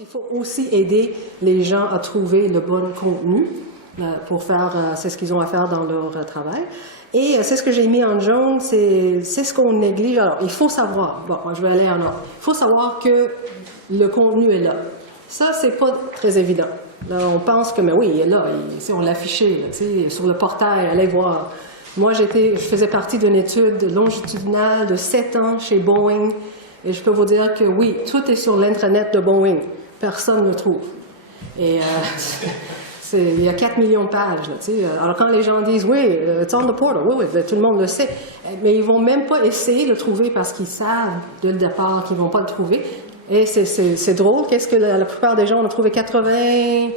Il faut aussi aider les gens à trouver le bon contenu pour faire, c'est ce qu'ils ont à faire dans leur travail. Et c'est ce que j'ai mis en jaune, c'est ce qu'on néglige. Alors, il faut savoir, bon, moi je vais aller en ordre, il faut savoir que le contenu est là. Ça, c'est pas très évident. Là, on pense que, mais oui, il est là, on l'a affiché, sur le portail, allez voir. Moi, je faisais partie d'une étude longitudinale de 7 ans chez Boeing, et je peux vous dire que oui, tout est sur l'intranet de Boeing. Personne ne le trouve. Et il y a 4 millions de pages. Là, alors quand les gens disent, oui, it's on the portal, oui, tout le monde le sait, mais ils ne vont même pas essayer de le trouver parce qu'ils savent dès le départ qu'ils ne vont pas le trouver. Et c'est drôle, qu'est-ce que la plupart des gens ont trouvé? 97%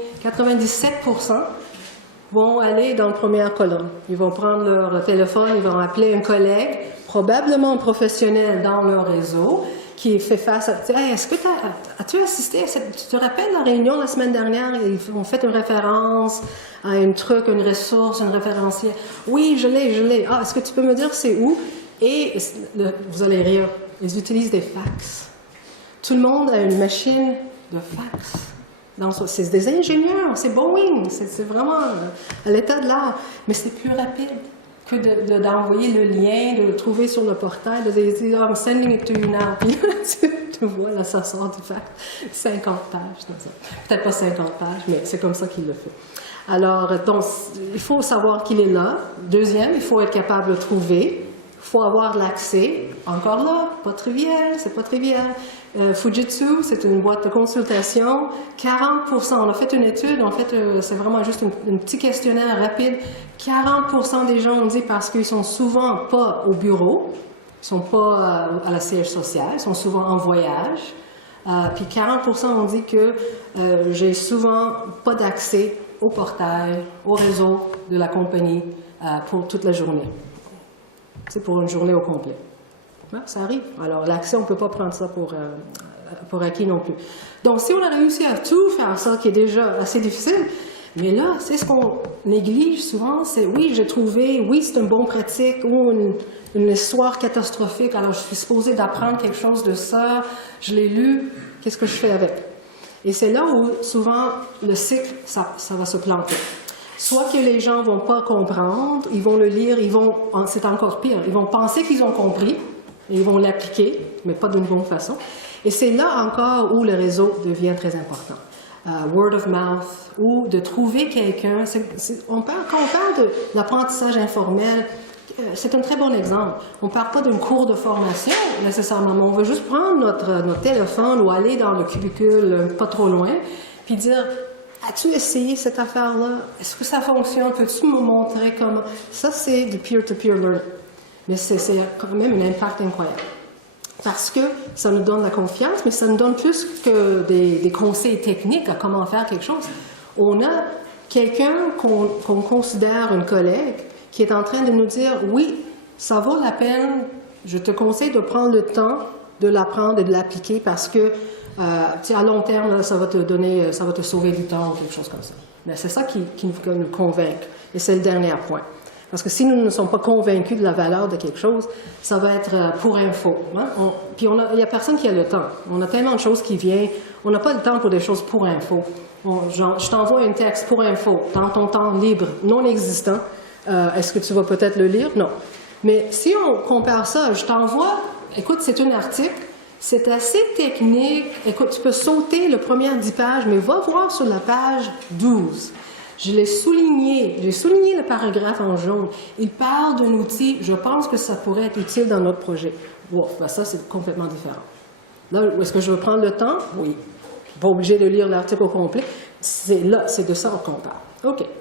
vont aller dans la première colonne. Ils vont prendre leur téléphone, ils vont appeler un collègue, probablement un professionnel dans leur réseau, qui fait face à... Hey, est-ce que as-tu assisté à cette... Tu te rappelles la réunion la semaine dernière? Ils ont fait une référence à un truc, une ressource, une référencière. Oui, je l'ai. Ah, est-ce que tu peux me dire c'est où? Et vous allez rire, ils utilisent des fax. Tout le monde a une machine de fax. C'est des ingénieurs, c'est Boeing, c'est vraiment à l'état de l'art. Mais c'est plus rapide que d'envoyer le lien, de le trouver sur le portail, de dire « I'm sending it to you now ». Puis là, tu vois, là, ça sort du fax. 50 pages, comme ça. Peut-être pas 50 pages, mais c'est comme ça qu'il le fait. Alors, donc, il faut savoir qu'il est là. Deuxième, il faut être capable de le trouver. Il faut avoir l'accès. Encore là, pas trivial, c'est pas trivial. Fujitsu, c'est une boîte de consultation. 40%, on a fait une étude, en fait, c'est vraiment juste un petit questionnaire rapide. 40% des gens ont dit parce qu'ils sont souvent pas au bureau, ils sont pas à la siège sociale, ils sont souvent en voyage. Puis 40% ont dit que j'ai souvent pas d'accès au portail, au réseau de la compagnie pour toute la journée. C'est pour une journée au complet. Ça arrive. Alors, l'accès, on ne peut pas prendre ça pour acquis non plus. Donc, si on a réussi à tout faire ça, qui est déjà assez difficile, mais là, c'est ce qu'on néglige souvent, c'est oui, j'ai trouvé, oui, c'est une bonne pratique, ou une histoire catastrophique, alors je suis supposée d'apprendre quelque chose de ça, je l'ai lu, qu'est-ce que je fais avec? Et c'est là où, souvent, le cycle, ça va se planter. Soit que les gens ne vont pas comprendre, ils vont le lire, c'est encore pire, ils vont penser qu'ils ont compris, et ils vont l'appliquer, mais pas d'une bonne façon. Et c'est là encore où le réseau devient très important. Word of mouth, ou de trouver quelqu'un. Quand on parle de l'apprentissage informel, c'est un très bon exemple. On ne parle pas d'un cours de formation nécessairement, mais on veut juste prendre notre téléphone ou aller dans le cubicule pas trop loin, puis dire... As-tu essayé cette affaire-là? Est-ce que ça fonctionne? Peux-tu me montrer comment? Ça, c'est du peer-to-peer learning. Mais c'est quand même un impact incroyable. Parce que ça nous donne la confiance, mais ça nous donne plus que des conseils techniques à comment faire quelque chose. On a quelqu'un qu'on considère un collègue qui est en train de nous dire « Oui, ça vaut la peine, je te conseille de prendre le temps de l'apprendre et de l'appliquer parce que à long terme, là, ça va te sauver du temps ou quelque chose comme ça. » Mais c'est ça qui nous convainc. Et c'est le dernier point. Parce que si nous ne sommes pas convaincus de la valeur de quelque chose, ça va être pour info. Hein? Puis il n'y a personne qui a le temps. On a tellement de choses qui viennent. On n'a pas le temps pour des choses pour info. Je t'envoie un texte pour info, dans ton temps libre, non existant. Est-ce que tu vas peut-être le lire? Non. Mais si on compare ça, je t'envoie, écoute, c'est un article, c'est assez technique. Écoute, tu peux sauter le premier 10 pages, mais va voir sur la page 12. Je l'ai souligné, j'ai souligné le paragraphe en jaune. Il parle d'un outil, je pense que ça pourrait être utile dans notre projet. Wow, ben ça, c'est complètement différent. Là, est-ce que je veux prendre le temps? Oui. Pas obligé de lire l'article au complet. C'est de ça qu'on parle. OK.